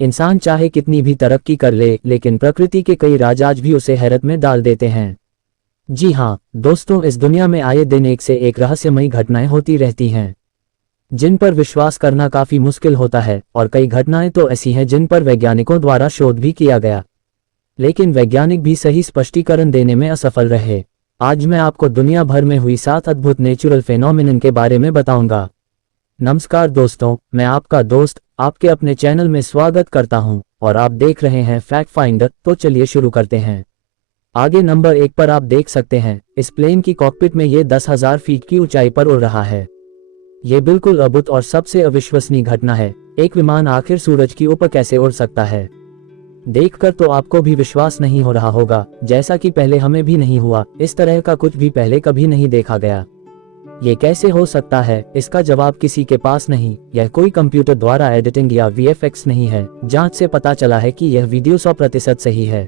इंसान चाहे कितनी भी तरक्की कर ले, लेकिन प्रकृति के कई राज आज भी उसे हैरत में डाल देते हैं। जी हाँ दोस्तों, इस दुनिया में आए दिन एक से एक रहस्यमयी घटनाएं होती रहती हैं जिन पर विश्वास करना काफी मुश्किल होता है, और कई घटनाएं तो ऐसी हैं जिन पर वैज्ञानिकों द्वारा शोध भी किया गया, लेकिन वैज्ञानिक भी सही स्पष्टीकरण देने में असफल रहे। आज मैं आपको दुनिया भर में हुई 7 अद्भुत नेचुरल फेनोमेनन के बारे में बताऊंगा। नमस्कार दोस्तों, मैं आपका दोस्त आपके अपने चैनल में स्वागत करता हूं, और आप देख रहे हैं फैक्ट फाइंडर। तो चलिए शुरू करते हैं। आगे नंबर 1 पर आप देख सकते हैं, इस प्लेन की कॉकपिट में ये 10,000 फीट की ऊंचाई पर उड़ रहा है। ये बिल्कुल अद्भुत और सबसे अविश्वसनीय घटना है। एक विमान आखिर सूरज की ऊपर कैसे उड़ सकता है? देखकर तो आपको भी विश्वास नहीं हो रहा होगा, जैसा कि पहले हमें भी नहीं हुआ। इस तरह का कुछ भी पहले कभी नहीं देखा गया। ये कैसे हो सकता है, इसका जवाब किसी के पास नहीं। यह कोई कंप्यूटर द्वारा एडिटिंग या VFX नहीं है। जांच से पता चला है कि यह वीडियो 100% सही है।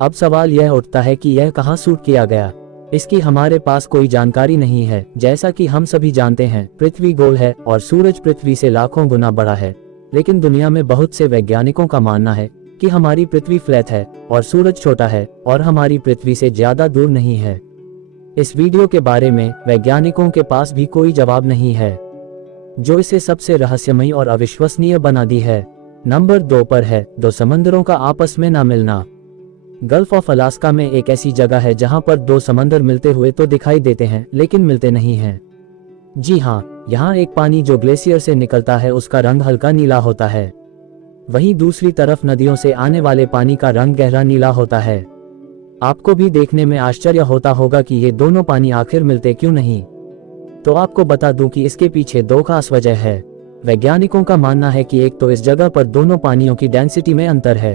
अब सवाल यह उठता है कि यह कहां शूट किया गया। इसकी हमारे पास कोई जानकारी नहीं है। जैसा कि हम सभी जानते हैं, पृथ्वी गोल है और सूरज पृथ्वी से लाखों गुना बड़ा है। लेकिन दुनिया में बहुत से वैज्ञानिकों का मानना है कि हमारी पृथ्वी फ्लैट है और सूरज छोटा है और हमारी पृथ्वी से ज्यादा दूर नहीं है। इस वीडियो के बारे में वैज्ञानिकों के पास भी कोई जवाब नहीं है, जो इसे सबसे रहस्यमयी और अविश्वसनीय बना दी है। नंबर 2 पर है, 2 समंदरों का आपस में ना मिलना। गल्फ ऑफ अलास्का में एक ऐसी जगह है जहां पर 2 समंदर मिलते हुए तो दिखाई देते हैं, लेकिन मिलते नहीं हैं। जी हाँ, यहाँ एक पानी जो ग्लेशियर से निकलता है उसका रंग हल्का नीला होता है, वहीं दूसरी तरफ नदियों से आने वाले पानी का रंग गहरा नीला होता है। आपको भी देखने में आश्चर्य होता होगा कि ये दोनों पानी आखिर मिलते क्यों नहीं। तो आपको बता दूं कि इसके पीछे 2 खास वजह है। वैज्ञानिकों का मानना है कि एक तो इस जगह पर दोनों पानियों की डेंसिटी में अंतर है।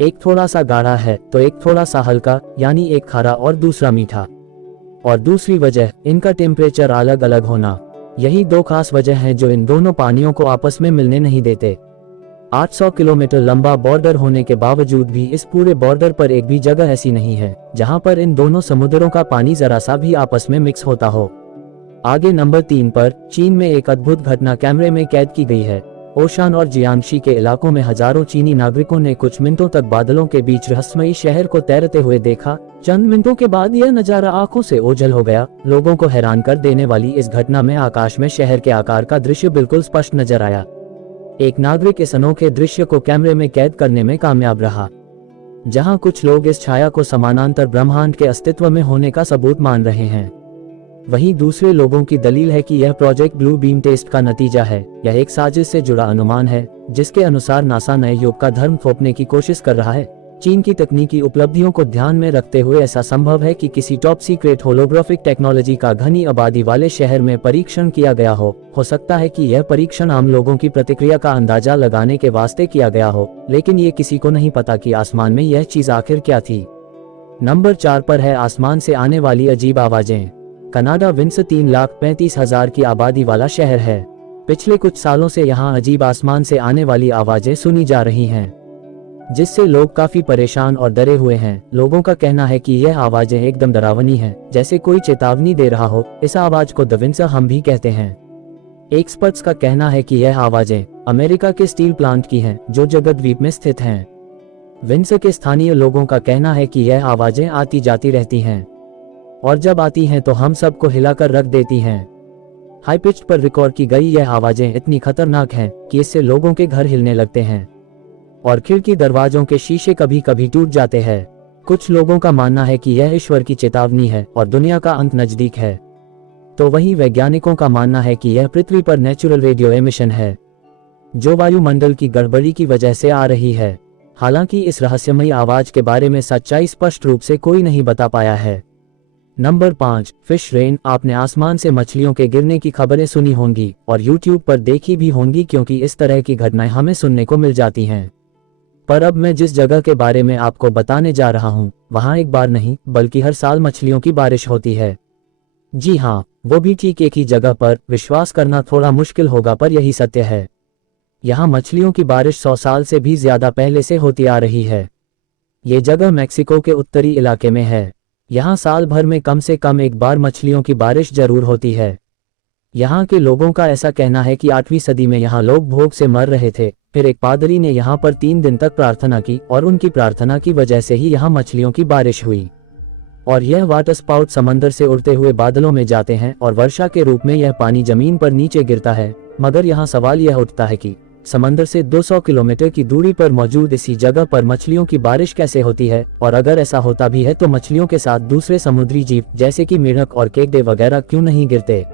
एक थोड़ा सा गाढ़ा है तो एक थोड़ा सा हल्का, यानी एक खारा और दूसरा मीठा। और दूसरी वजह, इनका टेम्परेचर अलग अलग होना। यही 2 खास वजह हैं जो इन दोनों पानियों को आपस में मिलने नहीं देते। 800 किलोमीटर लंबा बॉर्डर होने के बावजूद भी इस पूरे बॉर्डर पर एक भी जगह ऐसी नहीं है जहां पर इन दोनों समुद्रों का पानी जरा सा भी आपस में मिक्स होता हो। आगे नंबर 3 पर, चीन में एक अद्भुत घटना कैमरे में कैद की गई है। ओशान और जियांगशी के इलाकों में हजारों चीनी नागरिकों ने कुछ मिनटों तक बादलों के बीच रहस्यमयी शहर को तैरते हुए देखा। चंद मिनटों के बाद यह नजारा आंखों से ओझल हो गया। लोगों को हैरान कर देने वाली इस घटना में आकाश में शहर के आकार का दृश्य बिल्कुल स्पष्ट नजर आया। एक नागरिक इस अनोखे दृश्य को कैमरे में कैद करने में कामयाब रहा, जहां कुछ लोग इस छाया को समानांतर ब्रह्मांड के अस्तित्व में होने का सबूत मान रहे हैं। वहीं दूसरे लोगों की दलील है कि यह प्रोजेक्ट ब्लू बीम टेस्ट का नतीजा है। यह एक साजिश से जुड़ा अनुमान है, जिसके अनुसार नासा नए युग का धर्म थोपने की कोशिश कर रहा है। चीन की तकनीकी उपलब्धियों को ध्यान में रखते हुए ऐसा संभव है कि किसी टॉप सीक्रेट होलोग्राफिक टेक्नोलॉजी का घनी आबादी वाले शहर में परीक्षण किया गया हो सकता है कि यह परीक्षण आम लोगों की प्रतिक्रिया का अंदाजा लगाने के वास्ते किया गया हो, लेकिन ये किसी को नहीं पता कि आसमान में यह चीज आखिर क्या थी। नंबर 4 पर है, आसमान से आने वाली अजीब आवाजें। कनाडा विंस 3,35,000 की आबादी वाला शहर है। पिछले कुछ सालों से यहाँ अजीब आसमान से आने वाली आवाजें सुनी जा रही हैं, जिससे लोग काफी परेशान और डरे हुए हैं। लोगों का कहना है कि यह आवाजें एकदम डरावनी हैं, जैसे कोई चेतावनी दे रहा हो। इस आवाज को द विंस हम भी कहते हैं। एक्सपर्ट्स का कहना है कि यह आवाजें अमेरिका के स्टील प्लांट की हैं, जो जगद्वीप में स्थित हैं। विंस के स्थानीय लोगों का कहना है कि यह आवाजें आती जाती रहती हैं, और जब आती हैं तो हम सबको हिलाकर रख देती हैं। हाई पिच पर रिकॉर्ड की गई यह आवाजें इतनी खतरनाक हैं कि इससे लोगों के घर हिलने लगते हैं और खिड़की दरवाजों के शीशे कभी कभी टूट जाते हैं। कुछ लोगों का मानना है कि यह ईश्वर की चेतावनी है और दुनिया का अंत नजदीक है। तो वहीं वैज्ञानिकों का मानना है कि यह पृथ्वी पर नेचुरल रेडियो एमिशन है, जो वायुमंडल की गड़बड़ी की वजह से आ रही है। हालांकि इस रहस्यमयी आवाज के बारे में सच्चाई स्पष्ट रूप से कोई नहीं बता पाया है। Number 5, fish rain. आपने आसमान से मछलियों के गिरने की खबरें सुनी होंगी और YouTube पर देखी भी होंगी, क्योंकि इस तरह की घटनाएं हमें सुनने को मिल जाती हैं। पर अब मैं जिस जगह के बारे में आपको बताने जा रहा हूं, वहां एक बार नहीं बल्कि हर साल मछलियों की बारिश होती है। जी हाँ, वो भी ठीक एक ही जगह पर। विश्वास करना थोड़ा मुश्किल होगा, पर यही सत्य है। यहाँ मछलियों की बारिश 100 साल से भी ज्यादा पहले से होती आ रही है। ये जगह मैक्सिको के उत्तरी इलाके में है। यहाँ साल भर में कम से कम एक बार मछलियों की बारिश जरूर होती है। यहाँ के लोगों का ऐसा कहना है कि 8वीं सदी में यहाँ लोग भूख से मर रहे थे, फिर एक पादरी ने यहाँ पर 3 दिन तक प्रार्थना की और उनकी प्रार्थना की वजह से ही यहाँ मछलियों की बारिश हुई। और यह वाटर स्पाउट समंदर से उड़ते हुए बादलों में जाते हैं और वर्षा के रूप में यह पानी जमीन पर नीचे गिरता है। मगर यहाँ सवाल यह उठता है कि समंदर से 200 किलोमीटर की दूरी पर मौजूद इसी जगह पर मछलियों की बारिश कैसे होती है, और अगर ऐसा होता भी है तो मछलियों के साथ दूसरे समुद्री जीव जैसे कि मेढक और केकड़े वगैरह क्यों नहीं गिरते।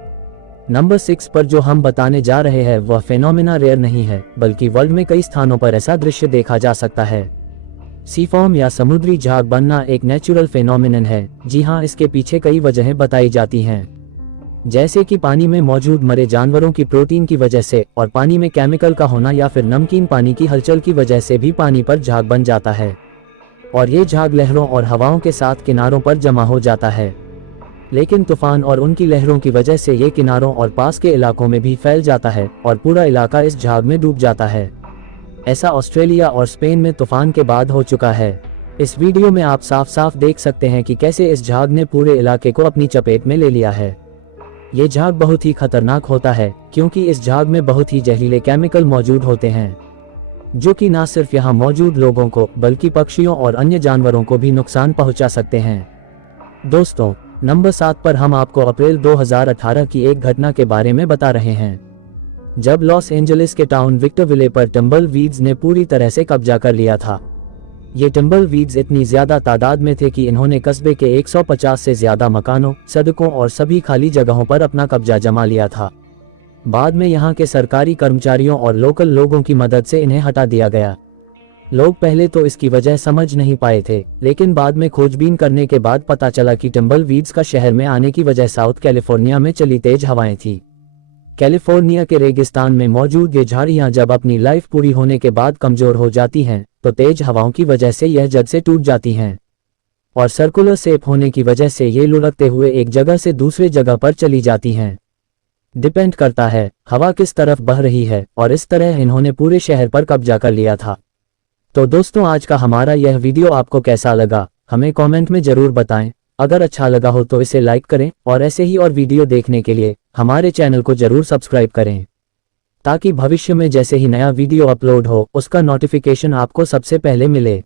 नंबर 6 पर जो हम बताने जा रहे हैं वह फेनोमेना रेयर नहीं है, बल्कि वर्ल्ड में कई स्थानों पर ऐसा दृश्य देखा जा सकता है। सीफॉर्म या समुद्री झाग बनना एक नेचुरल फेनोमेनन है। जी हाँ, इसके पीछे कई वजहें बताई जाती हैं, जैसे कि पानी में मौजूद मरे जानवरों की प्रोटीन की वजह से, और पानी में केमिकल का होना, या फिर नमकीन पानी की हलचल की वजह से भी पानी पर झाग बन जाता है और ये झाग लहरों और हवाओं के साथ किनारों पर जमा हो जाता है। लेकिन तूफान और उनकी लहरों की वजह से ये किनारों और पास के इलाकों में भी फैल जाता है और पूरा इलाका इस झाग में डूब जाता है। ऐसा ऑस्ट्रेलिया और स्पेन में तूफान के बाद हो चुका है। इस वीडियो में आप साफ साफ देख सकते हैं कि कैसे इस झाग ने पूरे इलाके को अपनी चपेट में ले लिया है। ये झाग बहुत ही खतरनाक होता है क्योंकि इस झाग में बहुत ही जहरीले केमिकल मौजूद होते हैं, जो कि न सिर्फ यहाँ मौजूद लोगों को बल्कि पक्षियों और अन्य जानवरों को भी नुकसान पहुंचा सकते हैं। दोस्तों, नंबर 7 पर हम आपको अप्रैल 2018 की एक घटना के बारे में बता रहे हैं, जब लॉस एंजलिस के टाउन विक्टरविले पर टम्बलवीड्स ने पूरी तरह से कब्जा कर लिया था। ये टम्बलवीड्स इतनी ज्यादा तादाद में थे कि इन्होंने कस्बे के 150 से ज्यादा मकानों, सड़कों और सभी खाली जगहों पर अपना कब्जा जमा लिया था। बाद में यहाँ के सरकारी कर्मचारियों और लोकल लोगों की मदद से इन्हें हटा दिया गया। लोग पहले तो इसकी वजह समझ नहीं पाए थे, लेकिन बाद में खोजबीन करने के बाद पता चला कि टम्बलवीड्स का शहर में आने की वजह साउथ कैलिफोर्निया में चली तेज हवाएं थी। कैलिफोर्निया के रेगिस्तान में मौजूद ये झाड़ियां जब अपनी लाइफ पूरी होने के बाद कमजोर हो जाती हैं, तो तेज हवाओं की वजह से यह जड़ से टूट जाती हैं और सर्कुलर शेप होने की वजह से ये लुढ़कते हुए एक जगह से दूसरे जगह पर चली जाती हैं। डिपेंड करता है हवा किस तरफ बह रही है, और इस तरह इन्होंने पूरे शहर पर कब्जा कर लिया था। तो दोस्तों, आज का हमारा यह वीडियो आपको कैसा लगा हमें कमेंट में जरूर बताएं। अगर अच्छा लगा हो तो इसे लाइक करें और ऐसे ही और वीडियो देखने के लिए हमारे चैनल को जरूर सब्सक्राइब करें, ताकि भविष्य में जैसे ही नया वीडियो अपलोड हो उसका नोटिफिकेशन आपको सबसे पहले मिले।